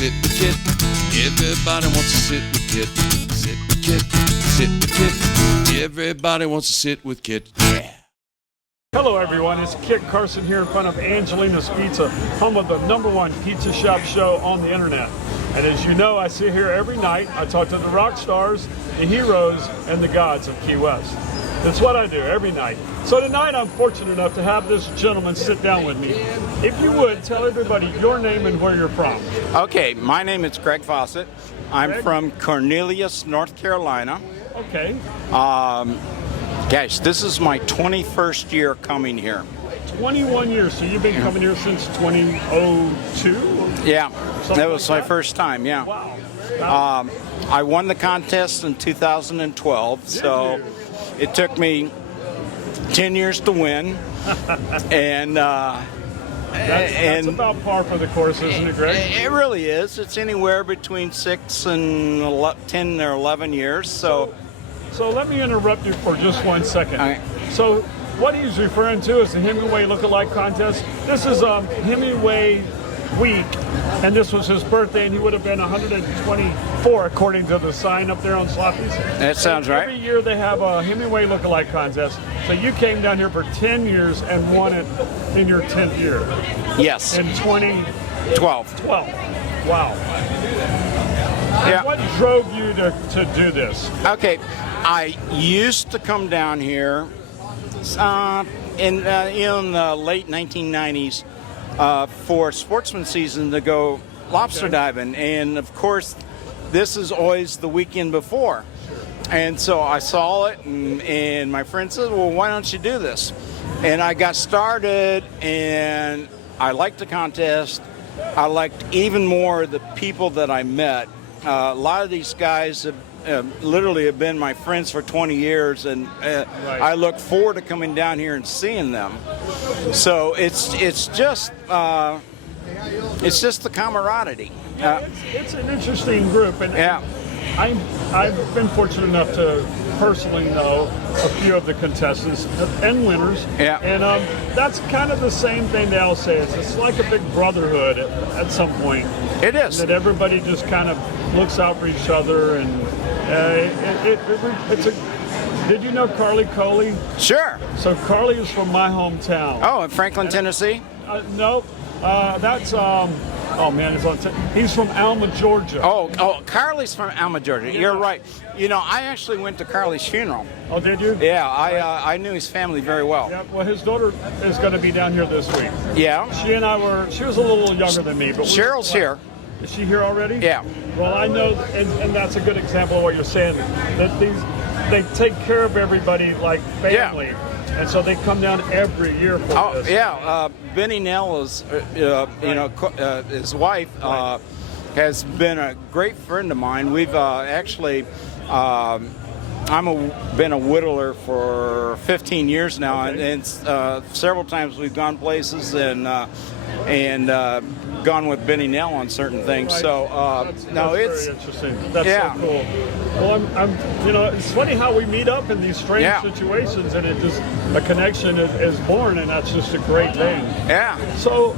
sit with Kit. Everybody wants to sit with Kit. Sit with Kit. Sit with Kit. Everybody wants to sit with Kit. Yeah. Hello everyone, it's Kit Carson here in front of Angelina's Pizza, home of the #1 pizza shop show on the internet. And as you know, I sit here every night. I talk to the rock stars, the heroes, and the gods of Key West. That's what I do every night. So tonight I'm fortunate enough to have this gentleman sit down with me. If you would, tell everybody your name and where you're from. Okay, my name is Greg Fawcett. I'm from Cornelius, North Carolina. Okay. Gosh, this is my 21st year coming here. 21 years, so you've been coming here since 2002? Yeah, that was like my first time, yeah. Wow. I won the contest in 2012, so it took me 10 years to win. And that's about par for the course, isn't it, Greg? It really is. It's anywhere between 6 and 10 or 11 years, so let me interrupt you for just 1 second. All right. So what he's referring to is the Hemingway Lookalike Contest. This is Hemingway week, and this was his birthday, and he would have been 124 according to the sign up there on Sloppy's. That sounds right. Every year they have a Hemingway Lookalike Contest. So you came down here for 10 years and won it in your 10th year. Yes. In 2012. Wow. Yeah. What drove you to do this? Okay, I used to come down here in the late 1990s for sportsman season to go lobster diving, and of course this is always the weekend before. And so I saw it, and my friend said, well, why don't you do this? And I got started, and I liked the contest. I liked even more the people that I met. A lot of these guys have literally have been my friends for 20 years, and I look forward to coming down here and seeing them. So it's just the camaraderie. It's an interesting group, and Yeah. I've been fortunate enough to personally know a few of the contestants and winners. Yeah. And that's kind of the same thing they all say. It's like a big brotherhood at some point. It is. That everybody just kind of looks out for each other, and it's a. Did you know Carly Coley? Sure. So Carly is from my hometown. Oh, in Franklin, Tennessee? No, that's oh man, he's from Alma, Georgia. Oh, Carly's from Alma, Georgia. You're right. You know, I actually went to Carly's funeral. Oh, did you? Yeah, I knew his family very well. Yeah, well, his daughter is going to be down here this week. Yeah. She was a little younger than me. But Cheryl's here. Is she here already? Yeah. Well, I know, and that's a good example of what you're saying, that they take care of everybody like family. Yeah. And so they come down every year for this. Yeah. Benny Nell is, his wife has been a great friend of mine. We've actually, been a whittler for 15 years now, Okay. and several times we've gone places and gone with Benny Nell on certain things. Right. So That's it's very interesting. That's yeah. so cool. Well, it's funny how we meet up in these strange situations, and a connection is born, and that's just a great thing. Yeah. So,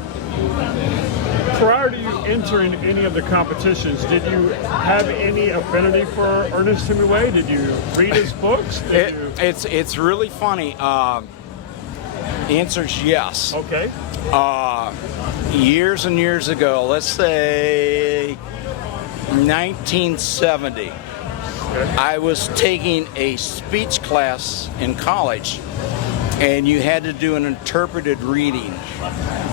prior to you entering any of the competitions, did you have any affinity for Ernest Hemingway? Did you read his books? It's really funny. The answer is yes. Okay. Years and years ago, let's say 1970, I was taking a speech class in college, and you had to do an interpreted reading.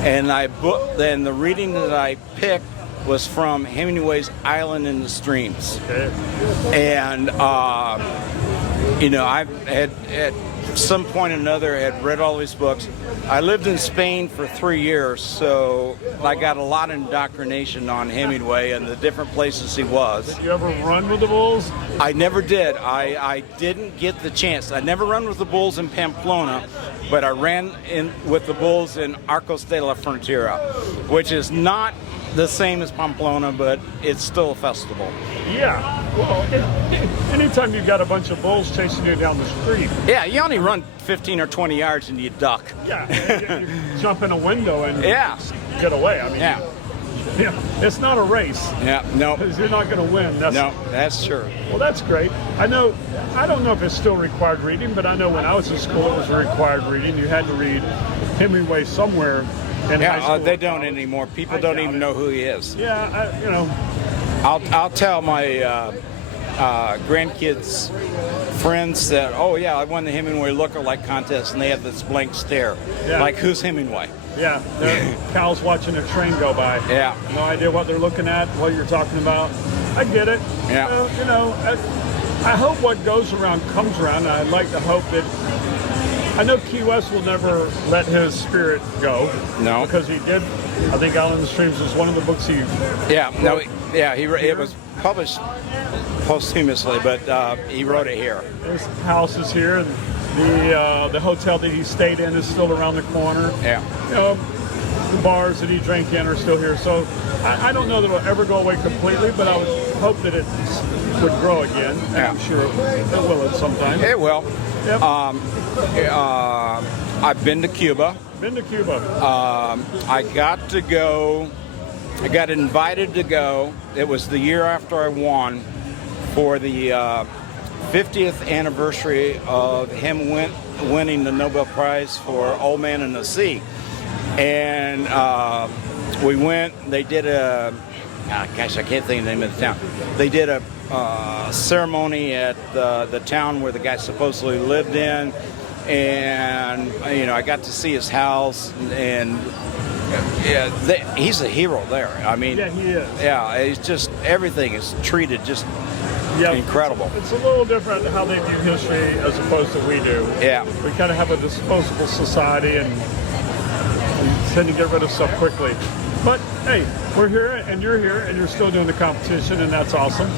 And the reading that I picked was from Hemingway's Island in the Streams. Okay. And I had at some point or another had read all these books. I lived in Spain for 3 years, so I got a lot of indoctrination on Hemingway and the different places he was. Did you ever run with the Bulls? I never did. I didn't get the chance. I never run with the Bulls in Pamplona, but I ran with the Bulls in Arcos de la Frontera, which is not the same as Pamplona, but it's still a festival. Yeah. Well, anytime you've got a bunch of bulls chasing you down the street. Yeah, you only run 15 or 20 yards and you duck. Yeah. You jump in a window and get away. I mean, Yeah, it's not a race. Yeah, no, Because you're not going to win. that's true. Well, that's great. I don't know if it's still required reading, but I know when I was in school it was required reading. You had to read Hemingway somewhere in high school. They don't anymore. People don't even know who he is. Yeah, I'll tell my grandkids' friends that, oh yeah, I won the Hemingway look-alike contest, and they have this blank stare, like, who's Hemingway? Yeah, Cal's watching a train go by. Yeah. No idea what they're looking at, what you're talking about. I get it. Yeah. I hope what goes around comes around. I'd like to hope that. I know Key West will never let his spirit go. No. Because he did. I think Out on the Streams was one of the books he. Yeah. No. Yeah. It was published posthumously, but he wrote it here. His house is here, and the hotel that he stayed in is still around the corner. Yeah. The bars that he drank in are still here. So I don't know that it'll ever go away completely, but I would hope that it would grow again. And I'm sure it will at some time. It will. Yep. I've been to Cuba. Been to Cuba. I got to go. I got invited to go. It was the year after I won for the 50th anniversary of him winning the Nobel Prize for Old Man and the Sea. And we went, they did I can't think of the name of the town. They did a ceremony at the town where the guy supposedly lived in. And, I got to see his house, and he's a hero there. I mean, yeah, he is. Yeah, it's just, everything is treated just incredible. It's a little different how they view history as opposed to we do. Yeah. We kind of have a disposable society and tend to get rid of stuff quickly. But hey, we're here and you're still doing the competition, and that's awesome.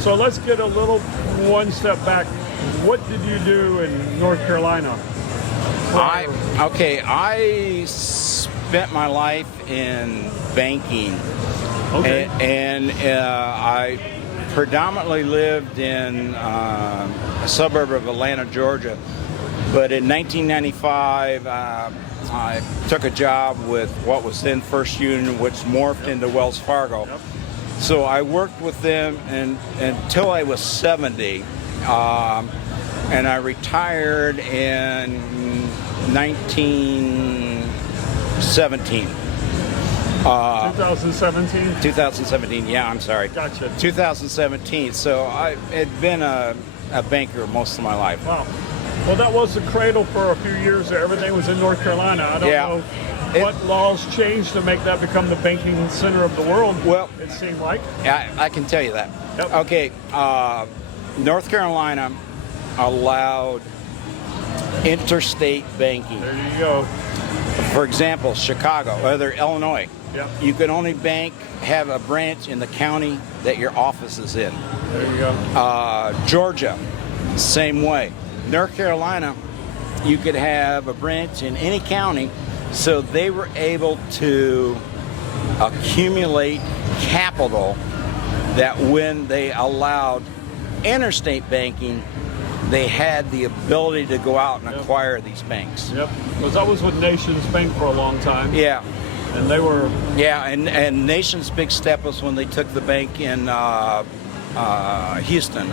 So let's get a little one step back. What did you do in North Carolina? I spent my life in banking. Okay. And I predominantly lived in a suburb of Atlanta, Georgia. But in 1995, I took a job with what was then First Union, which morphed into Wells Fargo. Yep. So I worked with them until I was 70. And I retired in 1917. 2017? 2017, yeah, I'm sorry. Gotcha. 2017. So I had been a banker most of my life. Wow. Well, that was the cradle for a few years there. Everything was in North Carolina. I don't know what laws changed to make that become the banking center of the world. Well, it seemed like. I can tell you that. Yep. Okay, North Carolina allowed interstate banking. There you go. For example, Chicago, or Illinois. Yep. You can only have a branch in the county that your office is in. There you go. Georgia, same way. North Carolina, you could have a branch in any county, so they were able to accumulate capital that when they allowed interstate banking, they had the ability to go out and acquire these banks. Yep. Because I was with Nations Bank for a long time. Yeah. And they were... Yeah, and Nation's big step was when they took the bank in Houston.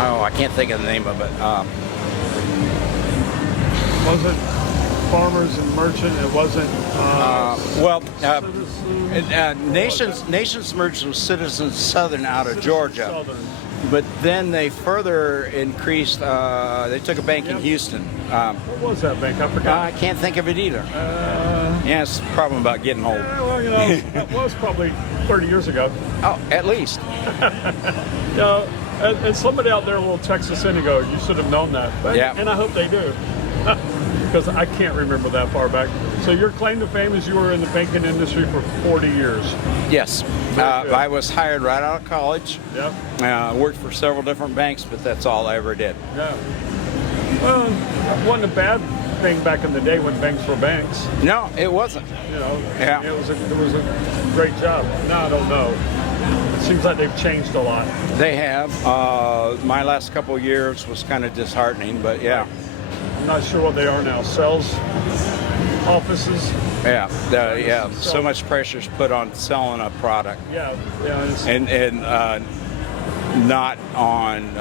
I can't think of the name of it. Was it Farmers and Merchant? It wasn't... Nation's merged with Citizens Southern out of Georgia. Southern. But then they further increased, they took a bank in Houston. What was that bank? I forgot. I can't think of it either. Yeah, it's a problem about getting old. Well, that was probably 30 years ago. Oh, at least. And somebody out there will text us in and go, you should have known that. But, and I hope they do. Because I can't remember that far back. So your claim to fame is you were in the banking industry for 40 years. Yes. I was hired right out of college. Yeah. Worked for several different banks, but that's all I ever did. Yeah. Well, it wasn't a bad thing back in the day when banks were banks. No, it wasn't. It was a great job. Now I don't know. It seems like they've changed a lot. They have. My last couple of years was kind of disheartening, but yeah. I'm not sure what they are now. Sales? offices. Yeah, yeah. So much pressure's put on selling a product, Yeah, yeah. and not on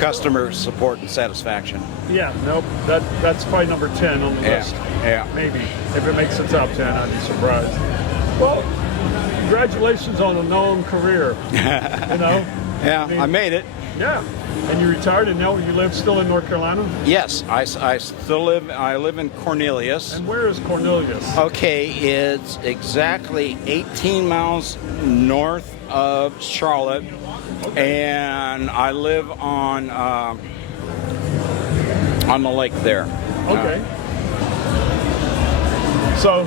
customer support and satisfaction. Yeah, nope. That's probably number 10 on the list. Yeah. Maybe. If it makes the top 10, I'd be surprised. Well, congratulations on a long career. Yeah, I mean, I made it. Yeah. And you retired, and now you live still in North Carolina? Yes, I still live. I live in Cornelius. And where is Cornelius? Okay, it's exactly 18 miles north of Charlotte, and I live on the lake there. Okay. So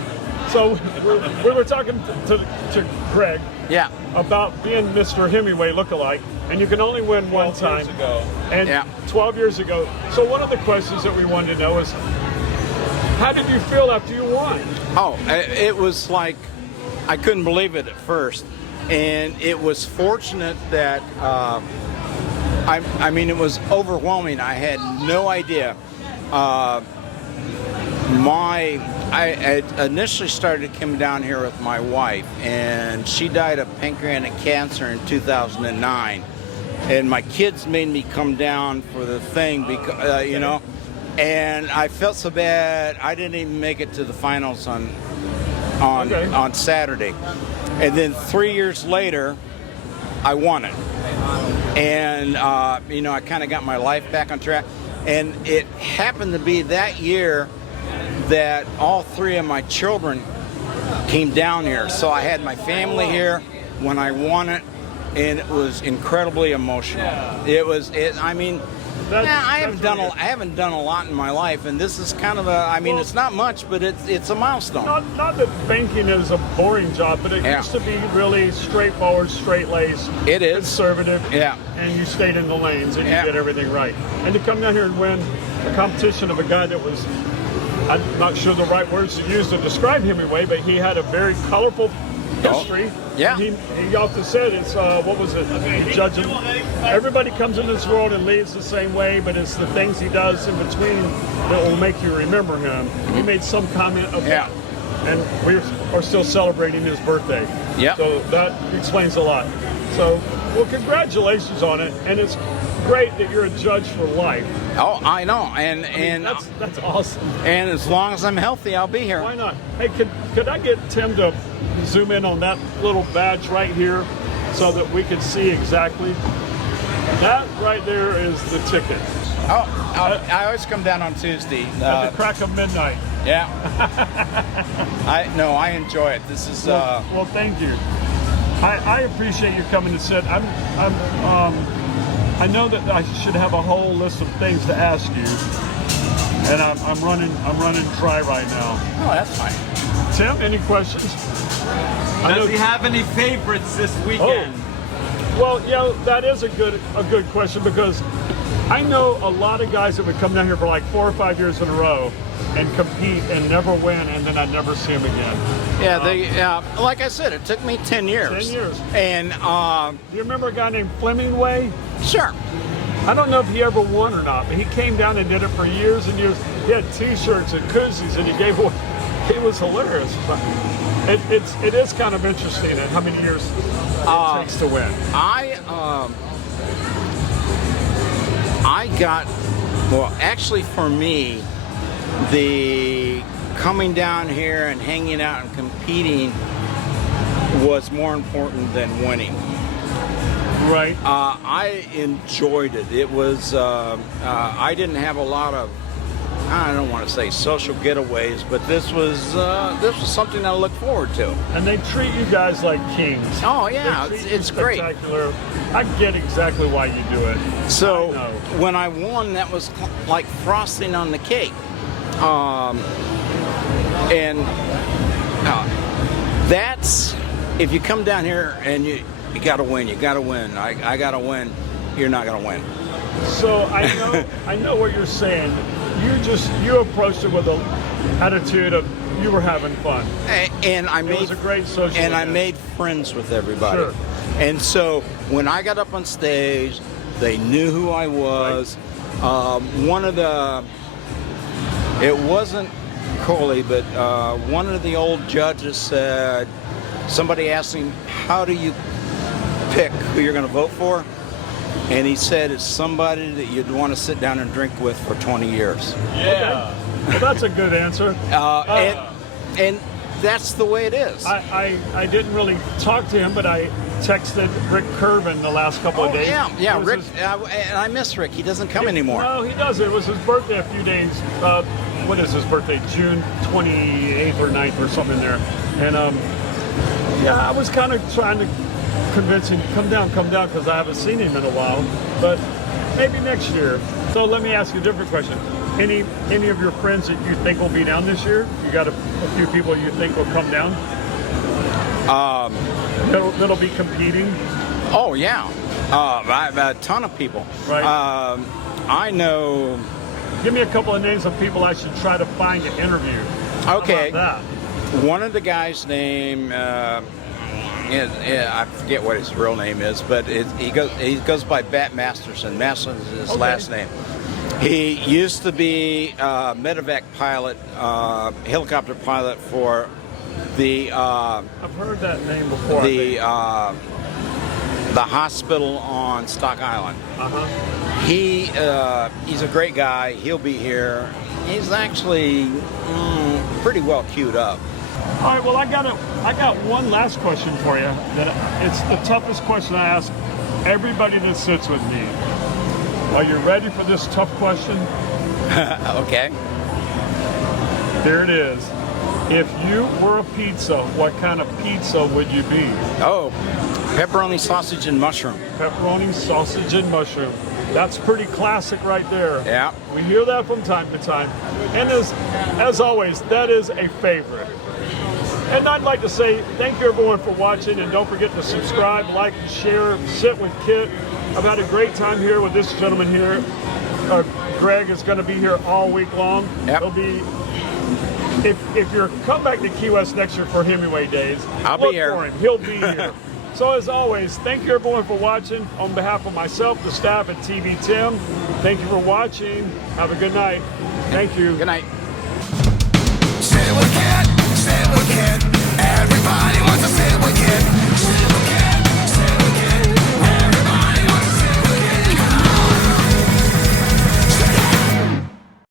we were talking to Greg. Yeah. About being Mr. Hemingway lookalike, and you can only win one time. 12 years ago. And 12 years ago. So one of the questions that we wanted to know is, how did you feel after you won? Oh, it was like, I couldn't believe it at first, and it was fortunate that I mean, it was overwhelming. I had no idea. I initially started coming down here with my wife, and she died of pancreatic cancer in 2009. And my kids made me come down for the thing because and I felt so bad. I didn't even make it to the finals on Saturday. And then 3 years later, I won it. And I kind of got my life back on track. And it happened to be that year that all three of my children came down here. So I had my family here when I won it, and it was incredibly emotional. I haven't done a lot in my life, and this is kind of it's not much, but it's a milestone. Not that banking is a boring job, but it used to be really straightforward, straight-laced. It is. Conservative. Yeah. And you stayed in the lanes, and you did everything right. And to come down here and win a competition of a guy that was, I'm not sure the right words to use to describe Hemingway, but he had a very colorful history. Oh, yeah. He often said it's, what was it? Judging. Everybody comes in this world and leaves the same way, but it's the things he does in between that will make you remember him. He made some comment about that. And we are still celebrating his birthday. Yeah. So that explains a lot. So, well, congratulations on it. And it's great that you're a judge for life. Oh, I know, and that's awesome. And as long as I'm healthy, I'll be here. Why not? Hey, could I get Tim to zoom in on that little badge right here so that we can see exactly? That right there is the ticket. Oh, I always come down on Tuesday. At the crack of midnight. Yeah. I enjoy it. This is well, thank you. I appreciate you coming to sit. I know that I should have a whole list of things to ask you, and I'm running dry right now. Oh, that's fine. Tim, any questions? Does he have any favorites this weekend? Oh. Well, yeah, that is a good question, because I know a lot of guys that would come down here for like 4 or 5 years in a row and compete and never win, and then I'd never see them again. Yeah, like I said, it took me 10 years. 10 years. And do you remember a guy named Hemingway? Sure. I don't know if he ever won or not, but he came down and did it for years and years. He had T-shirts and koozies, and he gave away. It was hilarious. But it is kind of interesting at how many years it takes to win. Actually, for me, the coming down here and hanging out and competing was more important than winning. Right. I enjoyed it. It was, I didn't have a lot of, I don't want to say social getaways, but this was something I look forward to. And they treat you guys like kings. Oh yeah, it's great. Spectacular. I get exactly why you do it. So when I won, that was like frosting on the cake. That's, if you come down here and you gotta win, I gotta win, you're not gonna win. So I know what you're saying. You approached it with an attitude of you were having fun. And it was a great social event. I made friends with everybody. Sure. And so when I got up on stage, they knew who I was. One of the It wasn't Coley, but one of the old judges said, somebody asked him, how do you pick who you're going to vote for? And he said it's somebody that you'd want to sit down and drink with for 20 years. Yeah. Well, that's a good answer. And that's the way it is. I didn't really talk to him, but I texted Rick Curvin the last couple of days. Yeah, Rick, and I miss Rick. He doesn't come anymore. No, he doesn't. It was his birthday a few days. What is his birthday? June 28th or 9th or something in there. And yeah, I was kind of trying to convince him, come down, because I haven't seen him in a while. But maybe next year. So let me ask you a different question. Any of your friends that you think will be down this year? You got a few people you think will come down? That'll be competing? Oh, yeah. I have a ton of people. Right. I know. Give me a couple of names of people I should try to find to interview. Okay. How about that? One of the guys' name, I forget what his real name is, but he goes by Bat Masterson. Masterson is his last name. He used to be a medevac pilot, helicopter pilot for the. I've heard that name before. The hospital on Stock Island. He's a great guy. He'll be here. He's actually pretty well queued up. All right. Well, I got one last question for you. It's the toughest question I ask everybody that sits with me. Are you ready for this tough question? Okay. There it is. If you were a pizza, what kind of pizza would you be? Oh, pepperoni, sausage, and mushroom. Pepperoni, sausage, and mushroom. That's pretty classic right there. Yeah. We hear that from time to time. And as always, that is a favorite. And I'd like to say thank you everyone for watching, and don't forget to subscribe, like, and share. Sit with Kit. I've had a great time here with this gentleman here. Greg is going to be here all week long. Yep. He'll be. If you're come back to Key West next year for Hemingway Days, I'll look be here. for him. He'll be here. So as always, thank you everyone for watching. On behalf of myself, the staff at TV Tim, thank you for watching. Have a good night. Thank you. Good night.